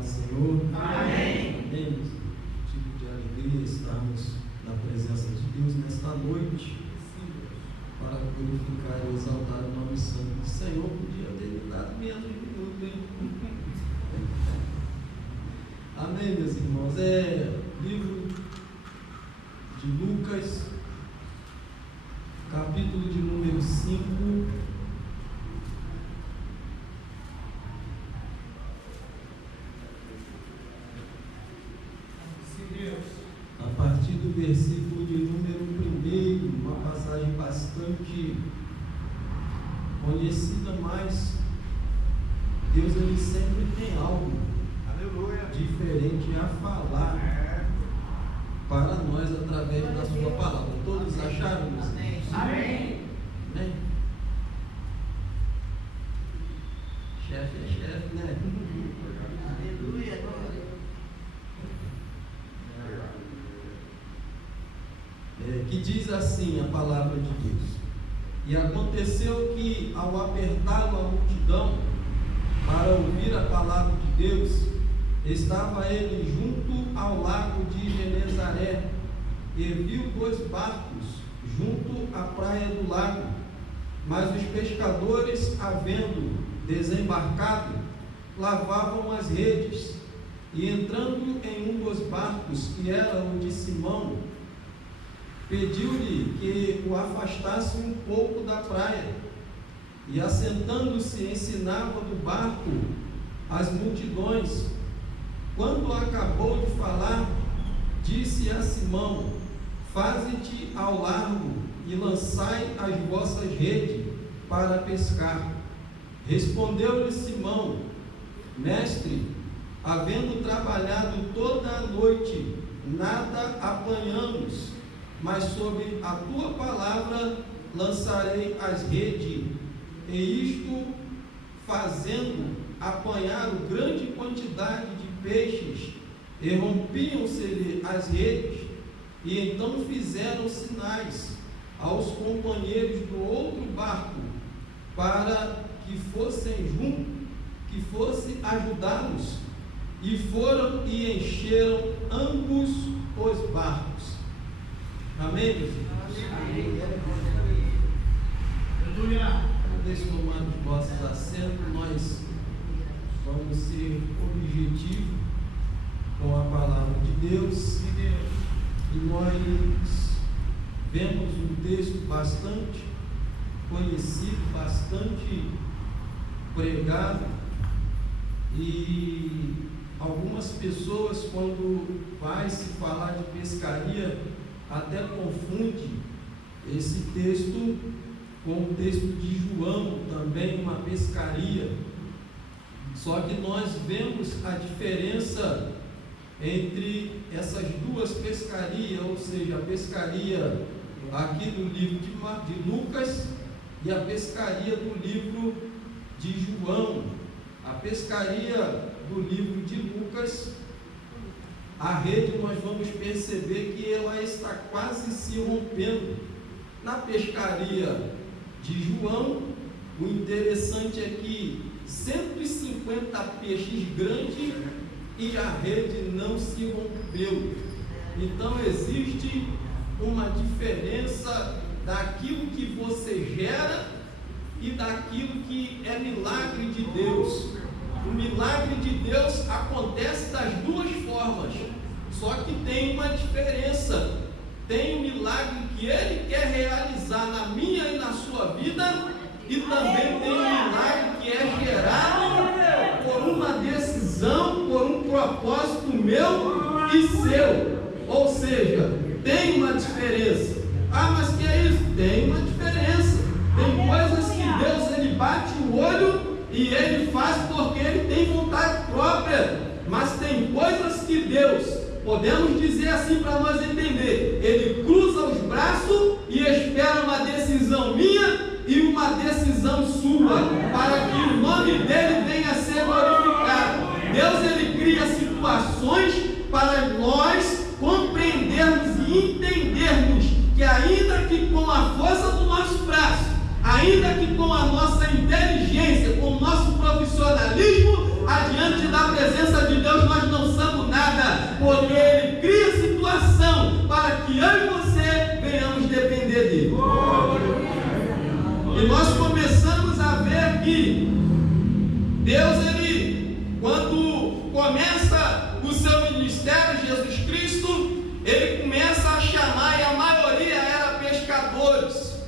do Senhor. Amém. Amém. Motivo de alegria estarmos na presença de Deus nesta noite, para glorificar e exaltar o nome santo do Senhor. Podia ter me dado menos de minuto, hein? Amém, meus irmãos. Livro de Lucas, capítulo de número 5. A partir do versículo de número 1, uma passagem bastante conhecida, mas Deus ele sempre tem algo diferente a falar para nós através da sua palavra. Todos acharam isso? Amém. Amém? Chefe é chefe, né? Aleluia. Que diz assim a palavra de Deus: e aconteceu que, ao apertá-lo a multidão para ouvir a palavra de Deus, estava ele junto ao lago de Genezaré, e viu 2 barcos junto à praia do lago. Mas os pescadores, havendo desembarcado, lavavam as redes, e entrando em um dos barcos, que era o de Simão, pediu-lhe que o afastasse um pouco da praia, e assentando-se ensinava do barco as multidões. Quando acabou de falar, disse a Simão: faze-te ao largo e lançai as vossas redes para pescar. Respondeu-lhe Simão: mestre, havendo trabalhado toda a noite, nada apanhamos, mas sob a tua palavra lançarei as redes. E isto fazendo, apanharam grande quantidade de peixes, e rompiam-se-lhe as redes, e então fizeram sinais aos companheiros do outro barco, para que fosse ajudá-los, e foram e encheram ambos os barcos. Amém, meus irmãos? Amém. Aleluia. Deixe tomando os vossos assentos, nós vamos ser objetivos com a palavra de Deus. E nós vemos um texto bastante conhecido, bastante pregado, e algumas pessoas, quando vai se falar de pescaria, até confunde esse texto com o texto de João, também uma pescaria. Só que nós vemos a diferença entre essas duas pescarias, ou seja, a pescaria aqui do livro de Lucas e a pescaria do livro de João. A pescaria do livro de Lucas, a rede, nós vamos perceber que ela está quase se rompendo. Na pescaria de João, o interessante é que 150 peixes grandes e a rede não se rompeu. Então existe uma diferença daquilo que você gera e daquilo que é milagre de Deus. O milagre de Deus acontece das duas formas, só que tem uma diferença. Tem um milagre que Ele quer realizar na minha e na sua vida, e também tem um milagre que é gerado por uma decisão, por um propósito meu e seu. Ou seja, tem uma diferença. Ah, mas que é isso? Tem uma diferença. Tem coisas que Deus ele bate o olho e Ele faz porque Ele tem vontade própria. Mas tem coisas que Deus, podemos dizer assim para nós entender, Ele cruza os braços e espera uma decisão minha e uma decisão sua, para que o nome dEle venha a ser glorificado. Deus ele cria situações para nós compreendermos e entendermos que ainda que com a força do nosso braço, ainda que com a nossa inteligência, com o nosso profissionalismo, adiante da presença de Deus E nós começamos a ver que Deus, quando começa o seu ministério, Jesus Cristo, ele começa a chamar, e a maioria era pescadores.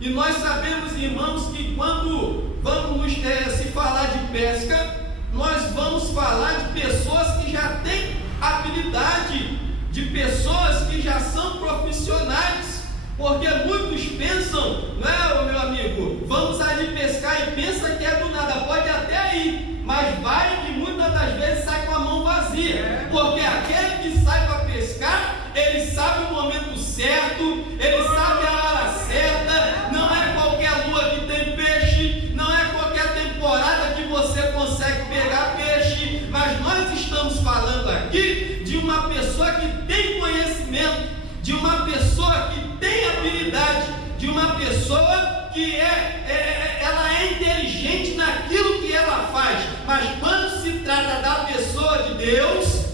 E nós sabemos, irmãos, que quando vamos se falar de pesca, nós vamos falar de pessoas que já têm habilidade, de pessoas que já são profissionais, porque muitos pensam, não é, meu amigo, vamos ali pescar e pensa que é do nada, pode até ir, mas vai e muitas das vezes sai com a mão vazia, porque aquele que sai para pescar, ele sabe o momento certo, ele sabe a hora certa, não é qualquer lua que tem peixe, não é qualquer temporada que você consegue pegar peixe, mas nós estamos falando aqui de uma pessoa que tem conhecimento, de uma pessoa que tem habilidade, de uma pessoa que ela é inteligente naquilo que ela faz, mas quando se trata da pessoa de Deus,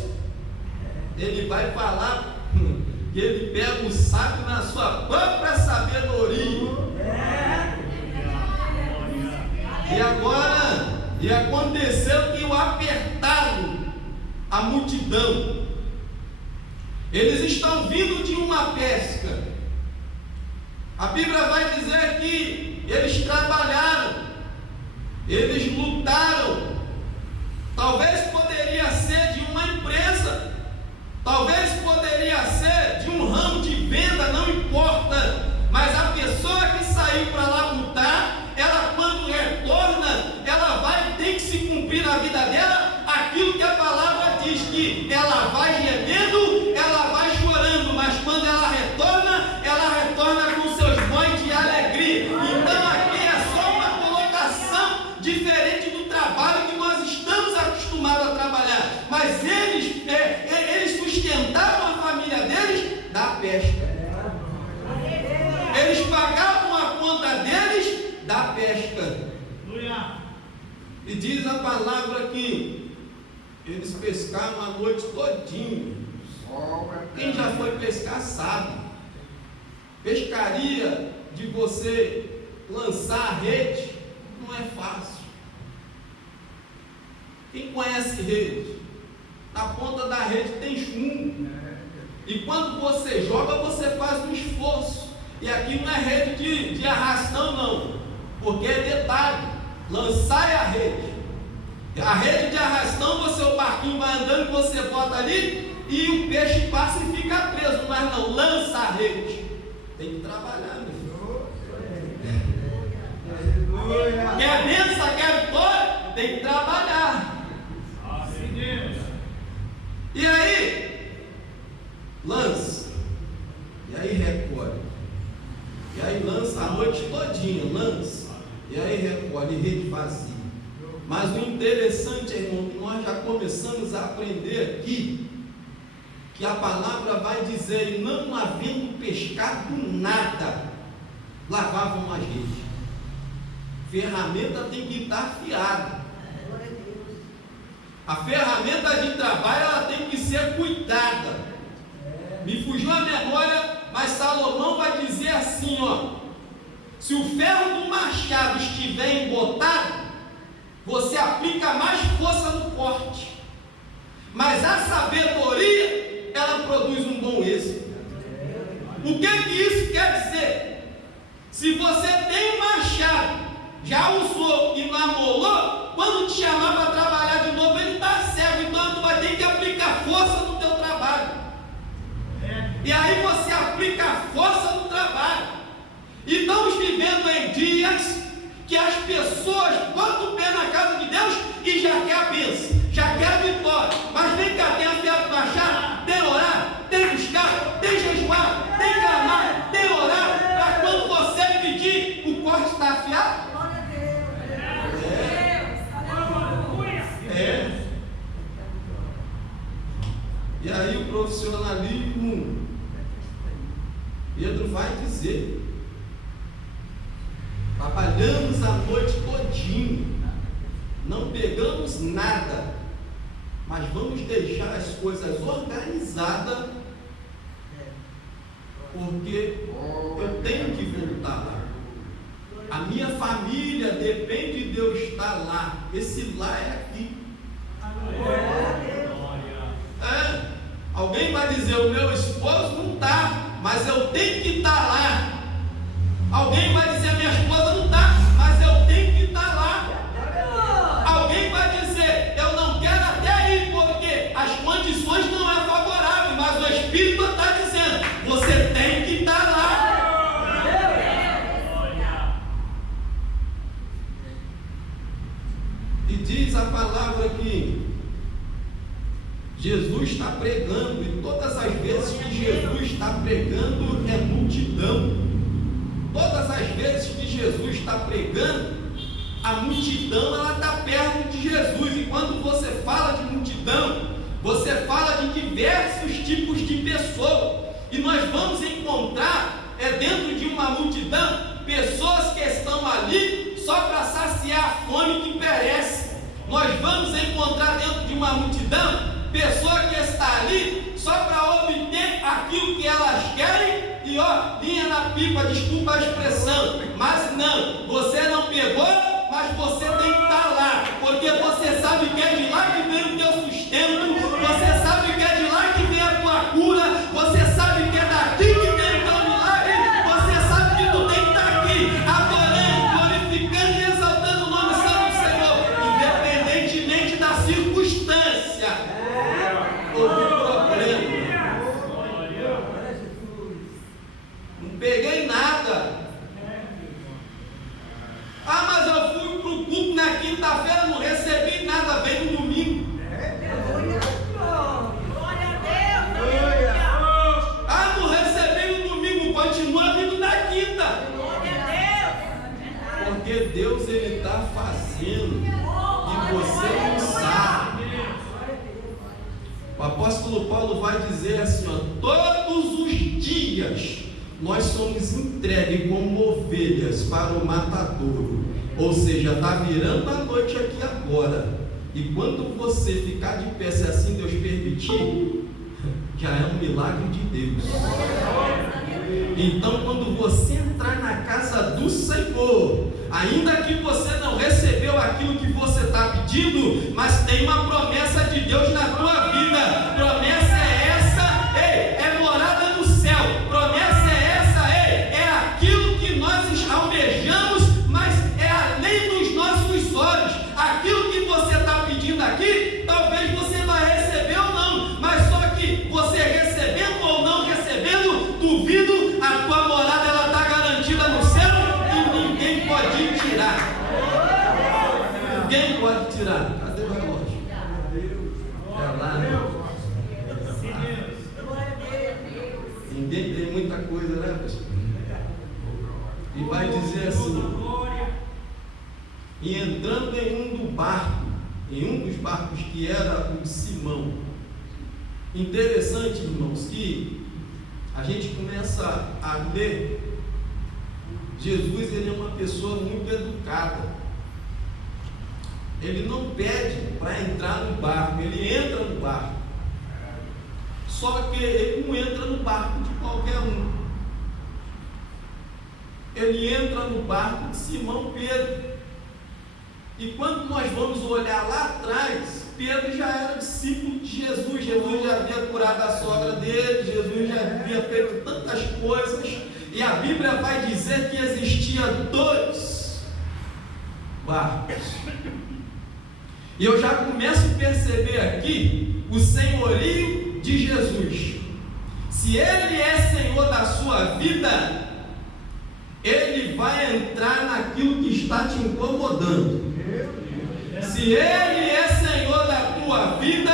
ele vai falar que ele pega o sábio na sua própria sabedoria. E aconteceu que o apertaram a multidão. Eles estão vindo de uma pesca. A Bíblia vai dizer que eles trabalharam, eles lutaram. Talvez poderia ser de uma empresa, talvez poderia ser de um ramo de venda, não importa. Mas a pessoa que saiu para lá lutar, ela quando retorna, ela vai ter que se cumprir na vida dela aquilo que a palavra diz, que ela vai gemendo, ela vai chorando, mas quando ela retorna com seus bons de alegria. Então aqui é só uma colocação diferente do trabalho que nós estamos acostumados a trabalhar, mas eles sustentavam a família deles da pesca, eles pagavam a conta deles da pesca. E diz a palavra que eles pescaram a noite todinha. Quem já foi pescar sabe. Pescaria de você lançar a rede não é fácil. Quem conhece rede? Na ponta da rede tem chumbo. E quando você joga, você faz um esforço. E aqui não é rede de arrastão não, porque é detalhe, lançar é a rede. A rede de arrastão, o barquinho vai andando, você bota ali e o peixe passa e fica preso, mas não, lança a rede. Tem que trabalhar, meu filho. Quer bênção, quer vitória? Tem que trabalhar. E aí, lança. E aí recolhe. E aí lança a noite todinha, lança. E aí recolhe, rede vazia. Mas o interessante, irmão, que nós já começamos a aprender aqui, que a palavra vai dizer, não havendo pescado nada, lavavam as redes. Ferramenta tem que estar afiada. A ferramenta de trabalho, ela tem que ser cuidada. Me fugiu a memória, mas Salomão vai dizer assim, ó: se o ferro do machado estiver embotado, você aplica mais força no corte, mas a sabedoria, ela produz um bom êxito. O que isso quer dizer? Se você tem um machado, já usou e não amolou, quando te chamar para trabalhar de novo, ele está cego, então tu vai ter que aplicar força no teu trabalho. E aí você aplica a força no trabalho. E estamos vivendo em dias que as pessoas botam o pé na casa de Deus e já quer a bênção, já quer a vitória. Mas vem cá, tem afiado machado, tem orar, tem buscar, tem jejuar, tem clamar, tem orar, para quando você pedir, o corte está afiado. E aí o profissionalismo, Pedro vai dizer, trabalhamos a noite todinha, não pegamos nada, mas vamos deixar as coisas organizadas, porque eu tenho que voltar lá. A minha família depende de eu estar lá. Esse lá é aqui. Alguém vai dizer, o meu esposo não está, mas eu tenho que estar lá. Alguém vai dizer, a minha esposa não está, mas eu tenho que estar lá. Alguém vai dizer, eu não quero até ir, porque as condições não é favorável, mas o Espírito está dizendo, você tem que estar lá. E diz a palavra que Jesus está pregando, e todas as vezes que Jesus está pregando é multidão. Todas as vezes que Jesus está pregando, a multidão ela está perto de Jesus. E quando você fala de multidão, você fala de diversos tipos de pessoas. E nós vamos encontrar dentro de uma multidão pessoas que estão ali só para saciar a fome que perece. Nós vamos encontrar dentro de uma multidão pessoa que está ali só para obter aquilo que elas querem e linha na pipa, desculpa a expressão, mas não, você não pegou, mas você tem que estar lá, porque você sabe que é de lá que vem o teu sustento, você sabe que é de lá que vem a tua cura, você sabe que é daqui que vem o teu milagre, você sabe que tu tem que estar aqui, adorando, glorificando e exaltando o nome santo do Senhor, independentemente da circunstância. Não peguei nada. Mas eu fui para o culto na quinta-feira, não recebi nada, veio no domingo. Não recebi no domingo, continua vindo na quinta. Porque Deus ele está fazendo e você não sabe. O apóstolo Paulo vai dizer assim, todos os dias nós somos entregues como ovelhas para o matadouro. Ou seja, está virando a noite aqui agora. E quando você ficar de pé, se assim Deus permitir, já é um milagre de Deus. Então, quando você entrar na casa do Senhor, ainda que você não recebeu aquilo que você está pedindo, mas tem uma promessa de Deus na tua vida. Promessa é essa, é morada no céu. Promessa é essa, é aquilo que nós almejamos, mas é além dos nossos olhos. Aquilo que você está pedindo aqui, talvez você vai receber ou não, mas só que você recebendo ou não recebendo, duvido, a tua morada ela está garantida no céu e ninguém pode tirar. Ninguém pode tirar. Cadê o relógio? É lá, né? Ninguém tem muita coisa, né, pessoal? E vai dizer assim: e entrando em um dos barcos que era o de Simão. Interessante, irmãos, que a gente começa a ler, Jesus ele é uma pessoa muito educada. Ele não pede para entrar no barco, ele entra no barco. Só que ele não entra no barco de qualquer um. Ele entra no barco de Simão Pedro. E quando nós vamos olhar lá atrás, Pedro já era discípulo de Jesus. Jesus já havia curado a sogra dele, Jesus já havia feito tantas coisas. E a Bíblia vai dizer que existia 2 barcos. E eu já começo a perceber aqui o senhorio de Jesus. Se Ele é Senhor da sua vida, Ele vai entrar naquilo que está te incomodando. Se Ele é Senhor da tua vida,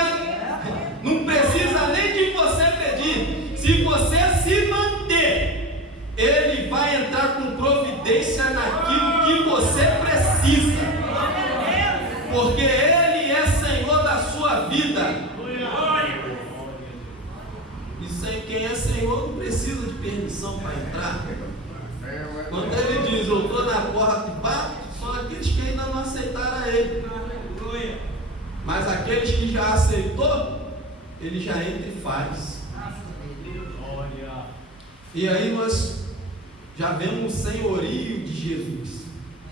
não precisa nem de você pedir. Se você se manter, Ele vai entrar com providência naquilo que você precisa. Porque Ele é Senhor da sua vida. E quem é Senhor não precisa de permissão para entrar. Quando Ele diz, eu estou na porta e bato, são aqueles que ainda não aceitaram a Ele. Mas aqueles que já aceitou, Ele já entra e faz. E aí nós Já vemos o senhorio de Jesus.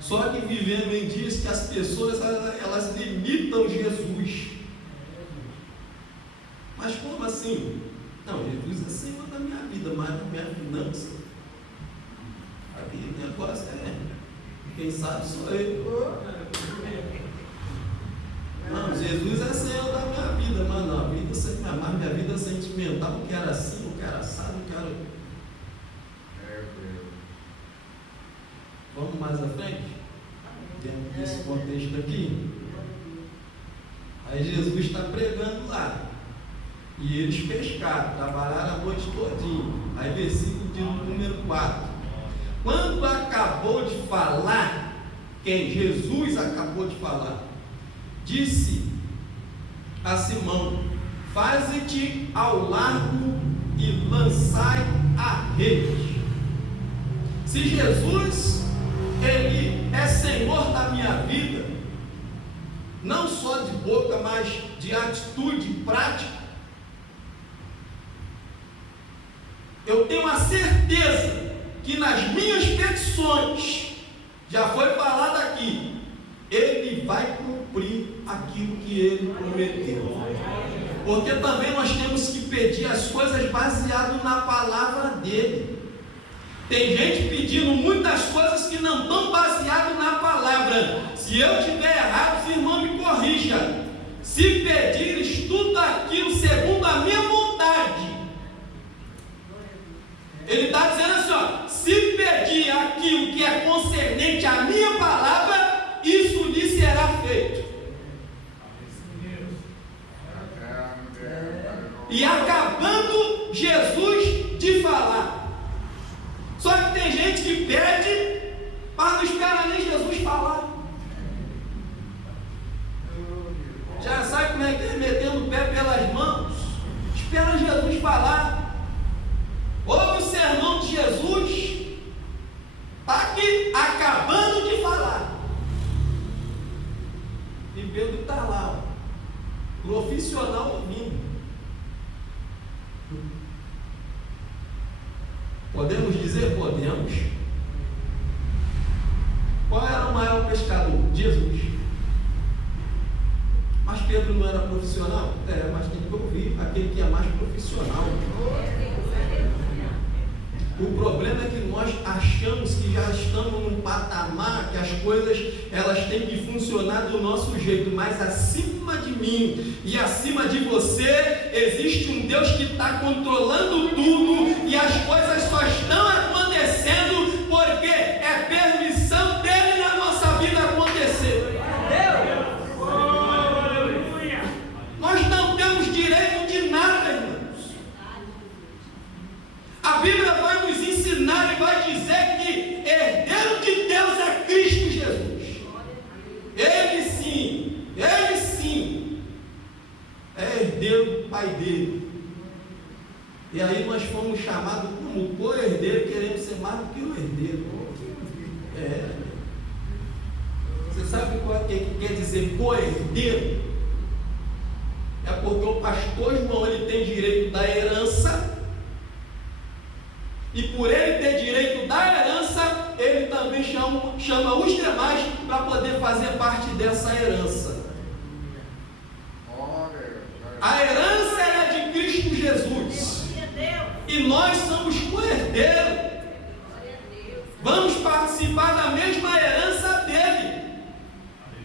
Só que vivendo em dias que as pessoas elas limitam Jesus. Mas como assim? Não, Jesus é Senhor da minha vida, mas da minha finança. Aqui o negócio quem sabe sou eu. Não, Jesus é Senhor da minha vida, mas não, minha vida sentimental, não quero assim, não quero assado, não quero. Vamos mais à frente? Dentro desse contexto aqui. Aí Jesus está pregando lá. E eles pescaram, trabalharam a noite todinha. Aí versículo de número 4. Quando acabou de falar, quem? Jesus acabou de falar, disse a Simão: faze-te ao largo e lançai a rede. Se Jesus, Ele é Senhor da minha vida, não só de boca, mas de atitude prática, eu tenho a certeza que nas minhas petições, já foi falado aqui, Ele vai cumprir aquilo que Ele prometeu. Porque também nós temos que pedir as coisas baseado na palavra dEle. Tem gente pedindo muitas coisas que não estão baseadas na palavra. Se eu estiver errado, o irmão me corrija. Se pedires tudo aquilo segundo a minha vontade, Ele está dizendo assim, ó, se pedir aquilo que é concernente à minha palavra, isso lhe será feito. E acabando Jesus de falar. Só que tem gente que pede, mas não espera nem Jesus falar. Já sabe como é que é, metendo o pé pelas mãos. Espera Jesus falar. Ouve o sermão de Jesus, está aqui acabando de falar. E Pedro está lá, ó, profissional ouvindo. Podemos dizer? Podemos. Qual era o maior pescador? Jesus. Mas Pedro não era profissional? Mas tem que ouvir aquele que é mais profissional. O problema é que nós achamos que já estamos num patamar que as coisas elas têm que funcionar do nosso jeito, mas acima de mim e acima de você existe um Deus que está controlando tudo e as coisas só estão acontecendo porque é permissão dele na nossa vida acontecer. Nós não temos direito de nada, irmãos. A Bíblia vai nos ensinar e vai dizer que herdeiro de Deus é Cristo Jesus. Ele sim, é herdeiro do Pai dele. E aí nós fomos chamados como co-herdeiro, queremos ser mais do que o herdeiro. Você sabe o que quer dizer co-herdeiro? É porque o pastor João ele tem direito da herança. E por ele ter direito da herança, ele também chama os demais para poder fazer parte dessa herança. A herança é de Cristo Jesus. E nós somos co-herdeiros. Vamos participar da mesma herança dele.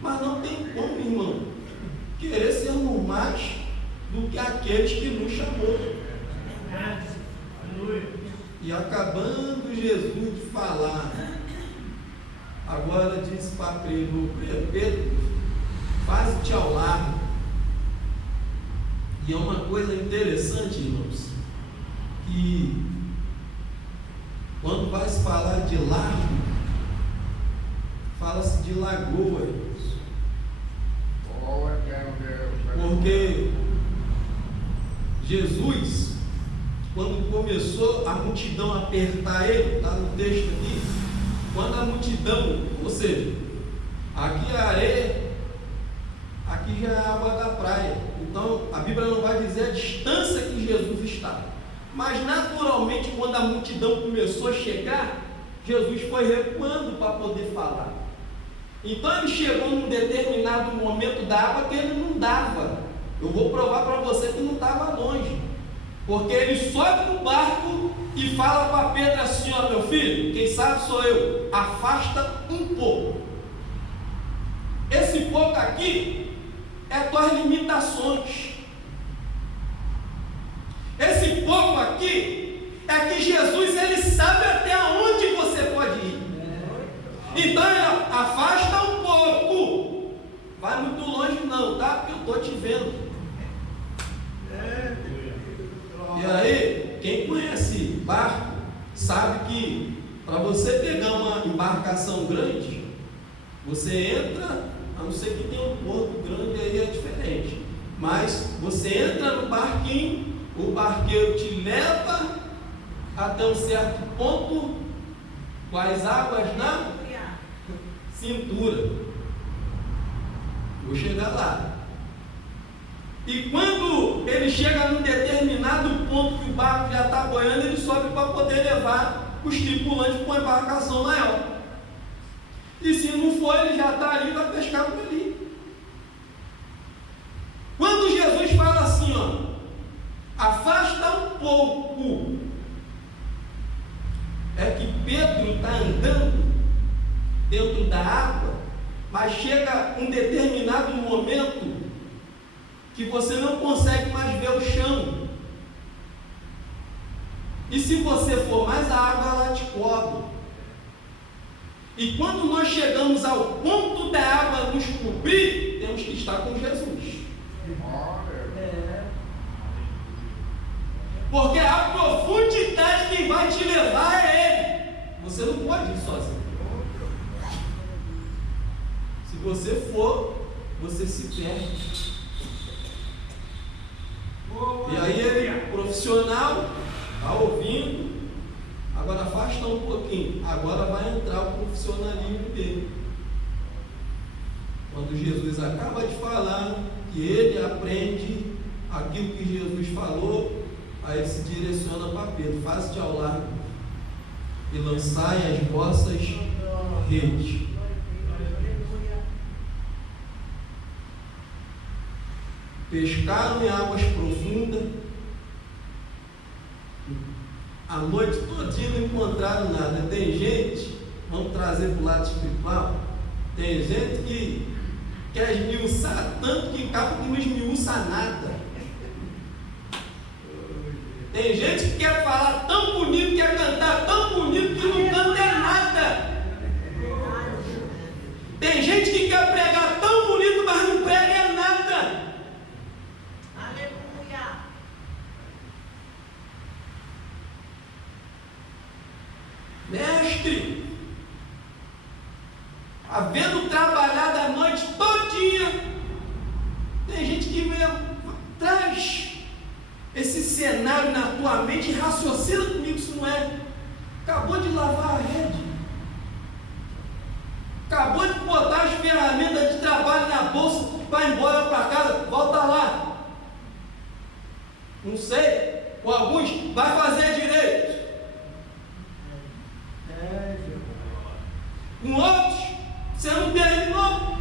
Mas não tem como, irmão, querer sermos mais do que aqueles que nos chamou. E acabando Jesus de falar, agora disse para Pedro, faze-te ao largo. E é uma coisa interessante, irmãos, que quando vai se falar de largo, fala-se de lagoa, irmãos. Porque Jesus, quando começou a multidão a apertar ele, está no texto aqui, quando a multidão, ou seja, aqui é areia, aqui já é a água da praia, então a Bíblia não vai dizer a distância que Jesus está, mas naturalmente quando a multidão começou a chegar, Jesus foi recuando para poder falar. Então ele chegou num determinado momento da água que ele não dava. Eu vou provar para você que não estava longe. Porque ele sobe no barco e fala para Pedro assim: ó, meu filho, quem sabe sou eu, afasta um pouco. Esse pouco aqui é tuas limitações. Esse pouco aqui é que Jesus, ele sabe até onde você pode ir. Então ele afasta um pouco. Vai muito longe não, tá? Porque eu estou te vendo. E aí, quem conhece barco sabe que para você pegar uma embarcação grande, você entra, a não ser que tenha um porto grande, aí é diferente. Mas você entra no barquinho, o barqueiro te leva até um certo ponto, com as águas na cintura. Vou chegar lá. E quando ele chega num determinado ponto que o barco já está boiando, ele sobe para poder levar os tripulantes para uma embarcação maior. E se não for, ele já está ali para pescar por ali. Quando Jesus fala assim, ó, afasta um pouco, é que Pedro está andando dentro da água, mas chega um determinado momento que você não consegue mais ver o chão. E se você for mais, a água ela te cobre. E quando nós chegamos ao ponto da água nos cobrir, temos que estar com Jesus. Porque a profundidade que vai te levar é Ele. Você não pode ir sozinho. Se você for, você se perde. E aí ele, profissional, está ouvindo, agora afasta um pouquinho, agora vai entrar o profissionalismo dele. Quando Jesus acaba de falar, que ele aprende aquilo que Jesus falou, aí ele se direciona para Pedro: faze-te ao largo e lançai as vossas redes. Pescaram em águas profundas, a noite todinha não encontraram nada. Tem gente, vamos trazer para o lado espiritual, tem gente que quer esmiuçar tanto que acaba que não esmiuça nada. Tem gente que quer falar tão bonito, quer cantar tão bonito que não canta nada. Tem gente que quer pregar tão bonito, mas não prega nada. Mestre, havendo trabalhado a noite todinha, tem gente que traz esse cenário na tua mente e raciocina comigo, isso não é. Acabou de lavar a rede, acabou de botar as ferramentas de trabalho na bolsa para ir embora para casa, volta lá. Não sei, com alguns vai fazer direito. Com outros, você não terminou.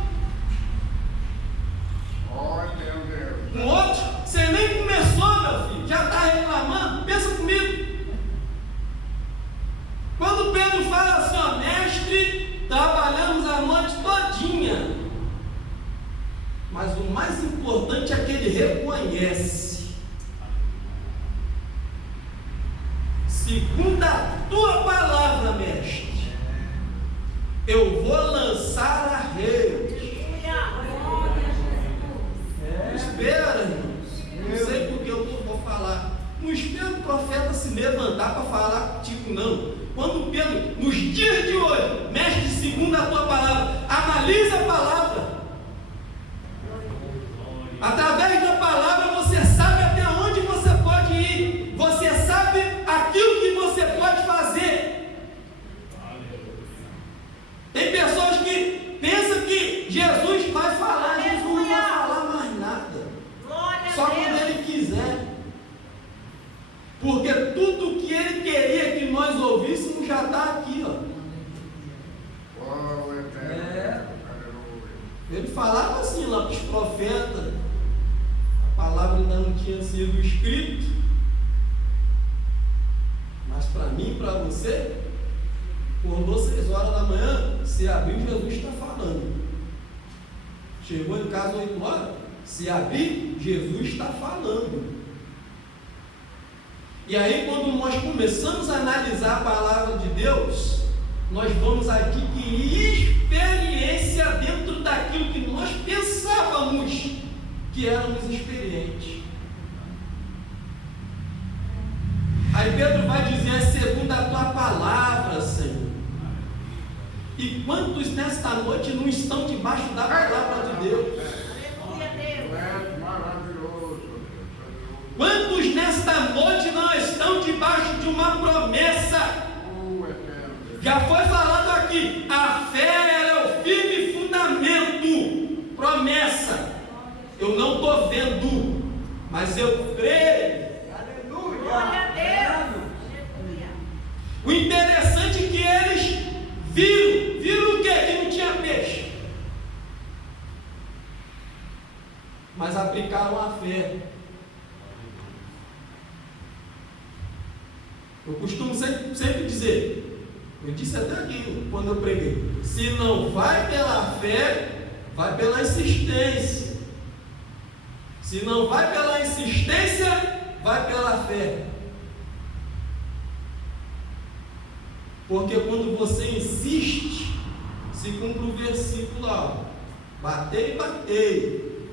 Com outros, você nem começou, meu filho, já está reclamando. Pensa comigo. Quando Pedro fala assim, ó, mestre, trabalhamos a noite todinha, mas o mais importante é que ele reconhece: segundo a tua palavra, mestre, eu vou lançar a rede. Espera, irmãos. Não sei porque eu vou falar. Não espera o profeta se levantar para falar contigo, não. Quando Pedro, nos dias de hoje, mestre, segundo a tua palavra, analisa a palavra. Através da palavra você sabe até onde você pode ir. Você sabe aquilo que você pode fazer. Tem pessoas que pensam que Jesus vai falar, Jesus não vai falar mais nada, só quando Ele quiser, porque tudo que Ele queria que nós ouvíssemos já está aqui, ó. Ele falava assim lá para os profetas, a palavra ainda não tinha sido escrita, mas para mim e para você, acordou 6 horas da manhã, se abriu, Jesus está falando. Chegou em casa 8 horas, se abrir, Jesus está falando. E aí, quando nós começamos a analisar a palavra de Deus, nós vamos adquirir experiência dentro daquilo que nós pensávamos que éramos experientes. Aí Pedro vai dizer: segundo a tua palavra, Senhor. E quantos nesta noite não estão debaixo da palavra de Deus? Quantos nesta noite não estão debaixo de uma promessa? Já foi falado aqui, a fé é o firme fundamento, promessa. Eu não estou vendo, mas eu creio. Glória a Deus. O interessante é que eles viram o quê? Que não tinha peixe, mas aplicaram a fé. Eu costumo sempre dizer, eu disse até aqui quando eu preguei: se não vai pela fé, vai pela insistência. Se não vai pela insistência, vai pela fé. Porque quando você insiste, se cumpre o versículo lá: batei, batei,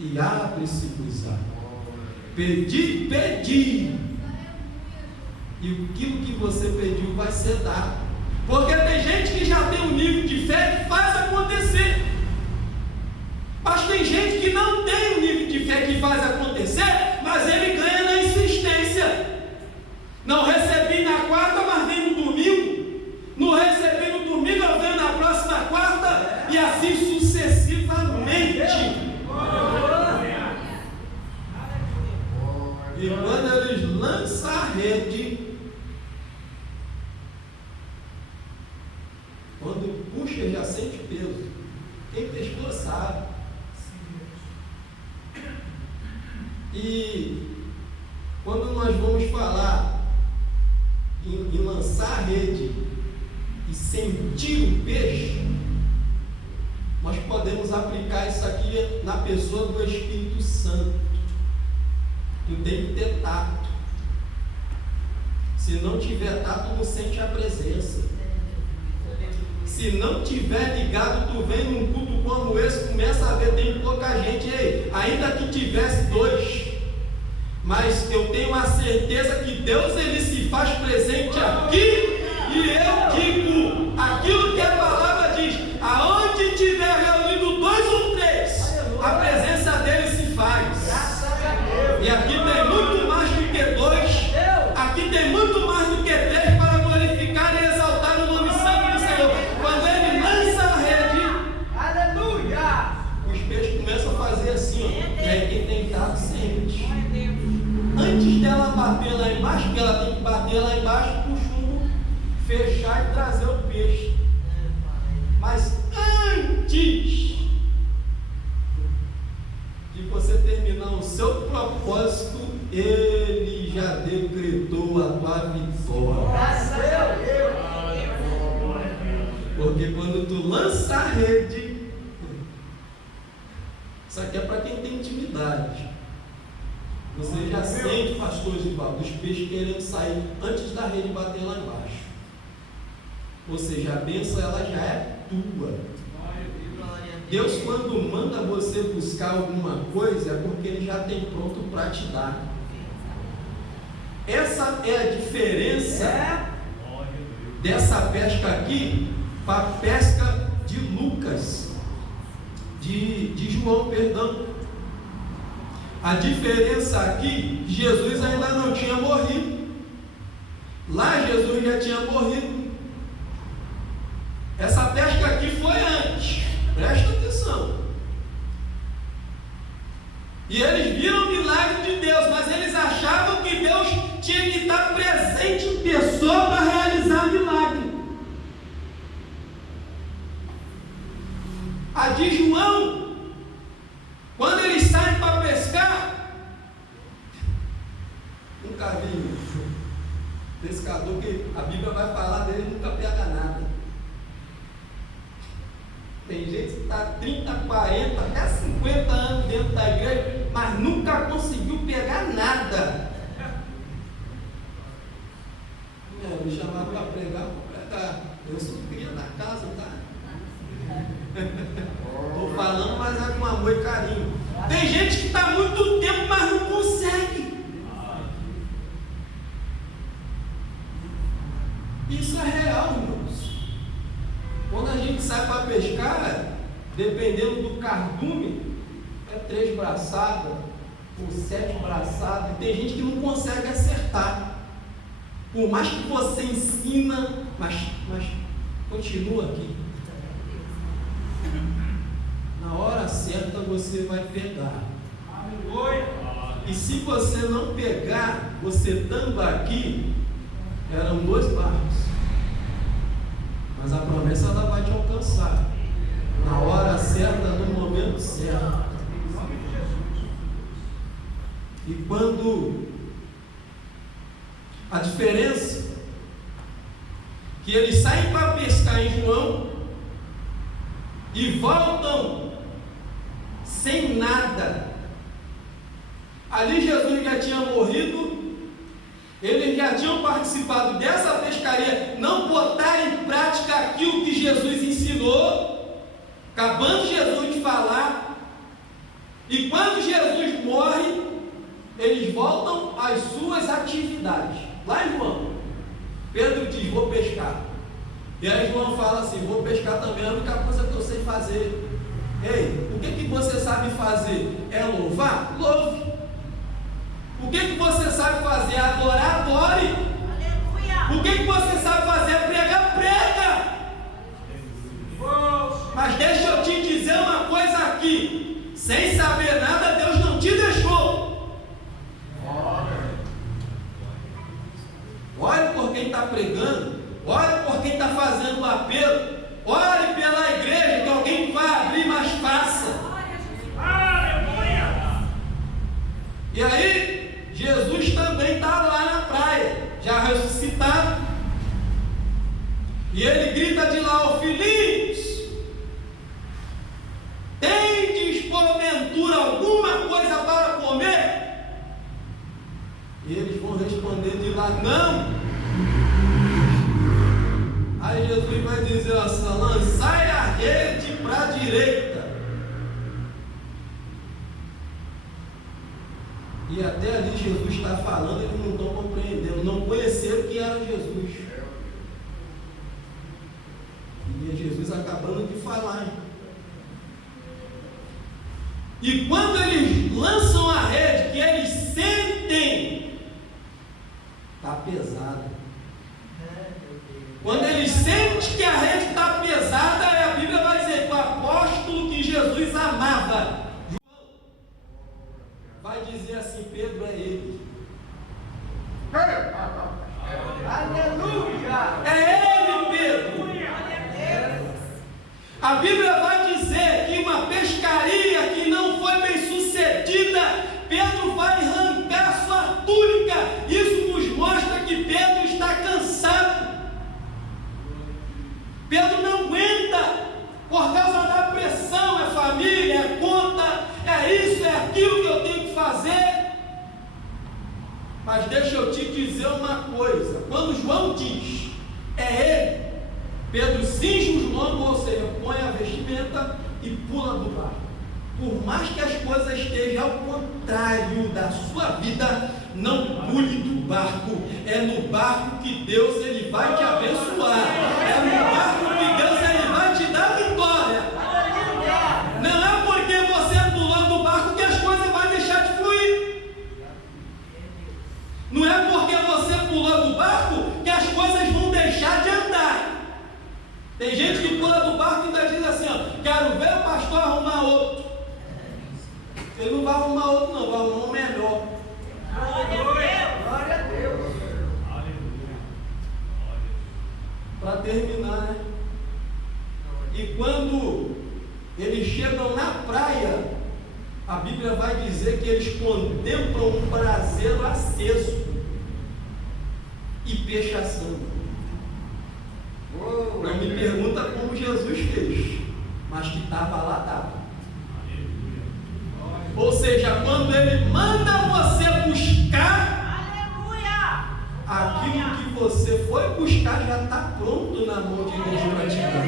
e abre-se-vos-á. Pedi, pedi, e aquilo que você pediu vai ser dado. Porque tem gente que já tem um nível de fé que faz acontecer, mas tem gente que não tem um nível de fé que faz acontecer, mas ele ganha na insistência. Não recebi na quarta, mas vem no domingo. Não recebi no domingo, eu venho na próxima quarta, e assim sucessivamente. E quando eles lançam a rede, quando puxa, já sente peso. Quem pescou sabe. E quando nós vamos falar em lançar a rede e sentir o peixe, nós podemos aplicar isso aqui na pessoa do Espírito Santo. Tu tem que ter tato. Se não tiver tato, não sente a presença. Se não tiver ligado, tu vem num culto como esse, começa a ver, tem pouca gente aí, ainda que tivesse 2. Mas eu tenho a certeza que Deus, ele se faz presente aqui, e eu digo aquilo que a palavra diz: aonde tiver reunido 2 ou 3, a presença dele se faz. E aqui tem muito mais do que 2, aqui tem muito mais do que 3 para glorificar e exaltar o nome santo do Senhor. Quando ele lança a rede, aleluia, os peixes começam a fazer assim, ó. E aí quem tem tato sente. Antes dela bater lá embaixo, porque ela tem que bater lá embaixo para o chumbo fechar e trazer o peixe. Mas antes de você terminar o seu propósito, ele já decretou a tua vitória. Graças a Deus. Porque quando tu lança a rede, isso aqui é para quem tem intimidade. Você já sente, pastor Givaldo, os peixes querendo sair antes da rede bater lá embaixo. Ou seja, a bênção, ela já é tua. Deus, quando manda você buscar alguma coisa, é porque Ele já tem pronto para te dar. Essa é a diferença dessa pesca aqui para a pesca de Lucas, de João, perdão. A diferença aqui, Jesus ainda não tinha morrido. Lá Jesus já tinha morrido. Essa pesca aqui foi antes. Presta atenção. E eles viram o milagre de Deus, mas eles achavam que Deus tinha que estar presente em pessoa para realizar o milagre. A de João pescador que a Bíblia vai falar dele nunca pega nada. Tem gente que está 30, 40, até 50 anos dentro da igreja, mas nunca conseguiu pegar nada. Me chamaram para pregar, vou pregar. Eu sou cria da casa, tá? Estou falando, mas é com amor e carinho. Tem gente que está há muito tempo, mas não consegue. Isso é real, irmãos. Quando a gente sai para pescar, dependendo do cardume, é 3 braçadas ou 7 braçadas. E tem gente que não consegue acertar. Por mais que você ensina, mas continua aqui. Na hora certa você vai pegar. E se você não pegar, você estando aqui, eram 2 barcos. Mas a promessa ela vai te alcançar. Na hora certa, no momento certo. E quando a diferença que eles saem para pescar em João e voltam sem nada. Ali Jesus já tinha morrido, eles já tinham participado dessa pescaria, não botaram em prática aquilo que Jesus ensinou, acabando Jesus de falar, e quando Jesus morre, eles voltam às suas atividades. Lá em João, Pedro diz: vou pescar. E aí João fala assim: vou pescar também, a única coisa que eu sei fazer. Ei, o que você sabe fazer? É louvar? Louve. O que você sabe fazer? Adorar? Adore. Aleluia. O que você sabe fazer? Pregar? Prega. Mas deixa eu te dizer uma coisa aqui: sem saber nada, Deus não te deixou. Ore por quem está pregando, ore por quem está fazendo o apelo, ore pela igreja, que alguém vai abrir, mas faça. E aí, Jesus também está lá na praia, já ressuscitado, e ele grita de lá: ó filhinhos, tendes porventura alguma coisa para comer? E eles vão responder de lá: não. Aí Jesus vai dizer assim: lançai a rede para a direita. E até ali Jesus está falando, eles não estão compreendendo, não conheceram que era Jesus. E é Jesus acabando de falar. E quando eles lançam a rede, que eles sentem, está pesada. Quando eles sentem que a rede está pesada, a Bíblia vai dizer que o apóstolo que Jesus amava, João, vai dizer assim: Pedro é ele. Aleluia! É ele, Pedro. A Bíblia vai dizer que uma pescaria que não foi bem sucedida, Pedro vai arrancar sua túnica. Isso nos mostra que Pedro está cansado. Pedro não aguenta, por causa da pressão, é família, é conta, é isso, é aquilo que eu tenho que fazer. Mas deixa eu te dizer uma coisa: quando João diz é ele, Pedro cinge os lombos, ou seja, põe a vestimenta e pula do barco. Por mais que as coisas estejam ao contrário da sua vida, não pule do barco. É no barco que Deus ele vai te abençoar. É no barco que Deus ele vai te dar vitória. Não é porque você pulou do barco que as coisas vão deixar de fluir. Não é porque você pulou do barco que as coisas vão deixar de andar. Tem gente que pula do barco e ainda diz assim: ó, quero ver o pastor arrumar outro. Ele não vai arrumar outro, não, vai arrumar um melhor. Glória a Deus. Para terminar, né? E quando eles chegam na praia, a Bíblia vai dizer que eles contemplam um braseiro aceso. e peixe assando. Não me pergunta como Jesus fez, mas que estava lá, estava. Ou seja, quando Ele manda você buscar, aquilo que você foi buscar já está pronto na mão de Deus para te dar.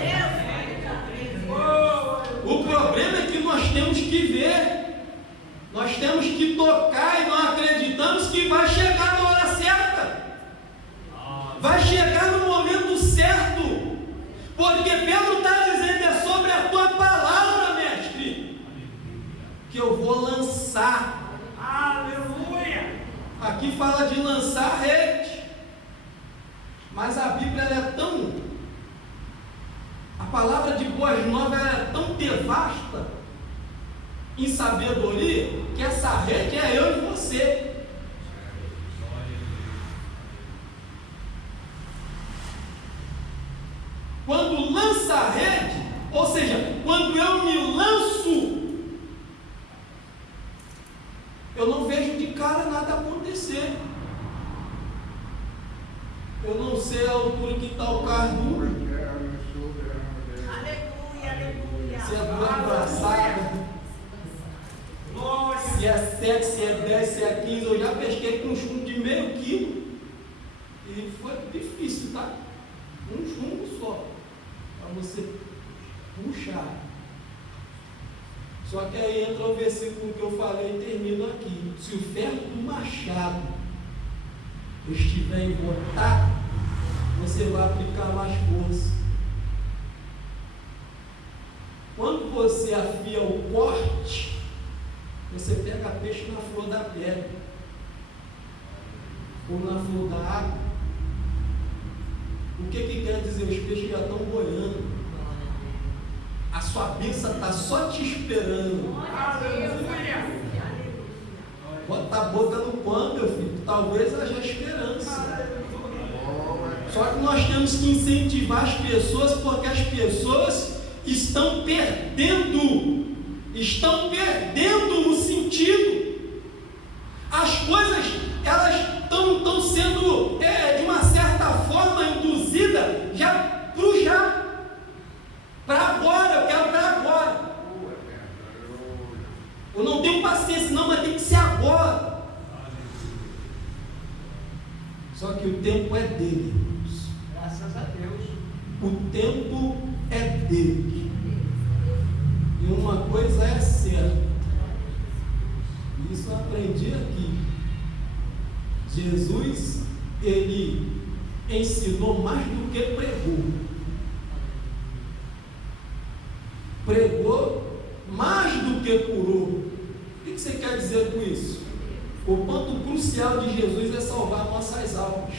O problema é que nós temos que ver, nós temos que tocar e não acreditamos que vai chegar na hora certa, vai chegar no momento certo, porque Pedro está dizendo: é sobre a tua palavra, mestre, que eu vou lançar. Aleluia! Aqui fala de lançar a rede, mas a Bíblia ela é tão... A palavra de boas novas é tão devasta em sabedoria que essa rede é eu e você. Quando lança a rede, ou seja, quando eu me lanço, eu não vejo de cara nada acontecer. Eu não sei a altura que está o carro. Se é 2 braçadas, se é 7, se é 10, se é 15, eu já pesquei com um chumbo de meio quilo e foi difícil, tá? Um chumbo só para você puxar. Só que aí entra o versículo que eu falei e termino aqui: se o ferro do machado estiver em contato, você vai aplicar mais força. Quando você afia o corte, você pega peixe na flor da pele, ou na flor da água. O que quer dizer? Os peixes já estão boiando. A sua bênção está só te esperando. Bota a boca no pão, meu filho. Talvez haja esperança. Só que nós temos que incentivar as pessoas, porque as pessoas estão perdendo no sentido. As coisas, elas estão sendo, de uma certa forma, induzidas já para agora. Eu quero para agora. Eu não tenho paciência, não, mas tem que ser agora. Só que o tempo é dele, irmãos. Graças a Deus. O tempo é dele. E uma coisa é certa, isso eu aprendi aqui: Jesus, ele ensinou mais do que pregou mais do que curou. O que você quer dizer com isso? O ponto crucial de Jesus é salvar nossas almas.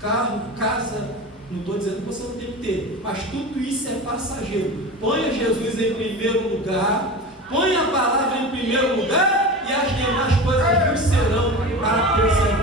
Carro, casa, não estou dizendo que você não tem que ter, mas tudo isso é passageiro. Ponha Jesus em primeiro lugar, ponha a palavra em primeiro lugar, e as demais coisas nos serão acrescentadas.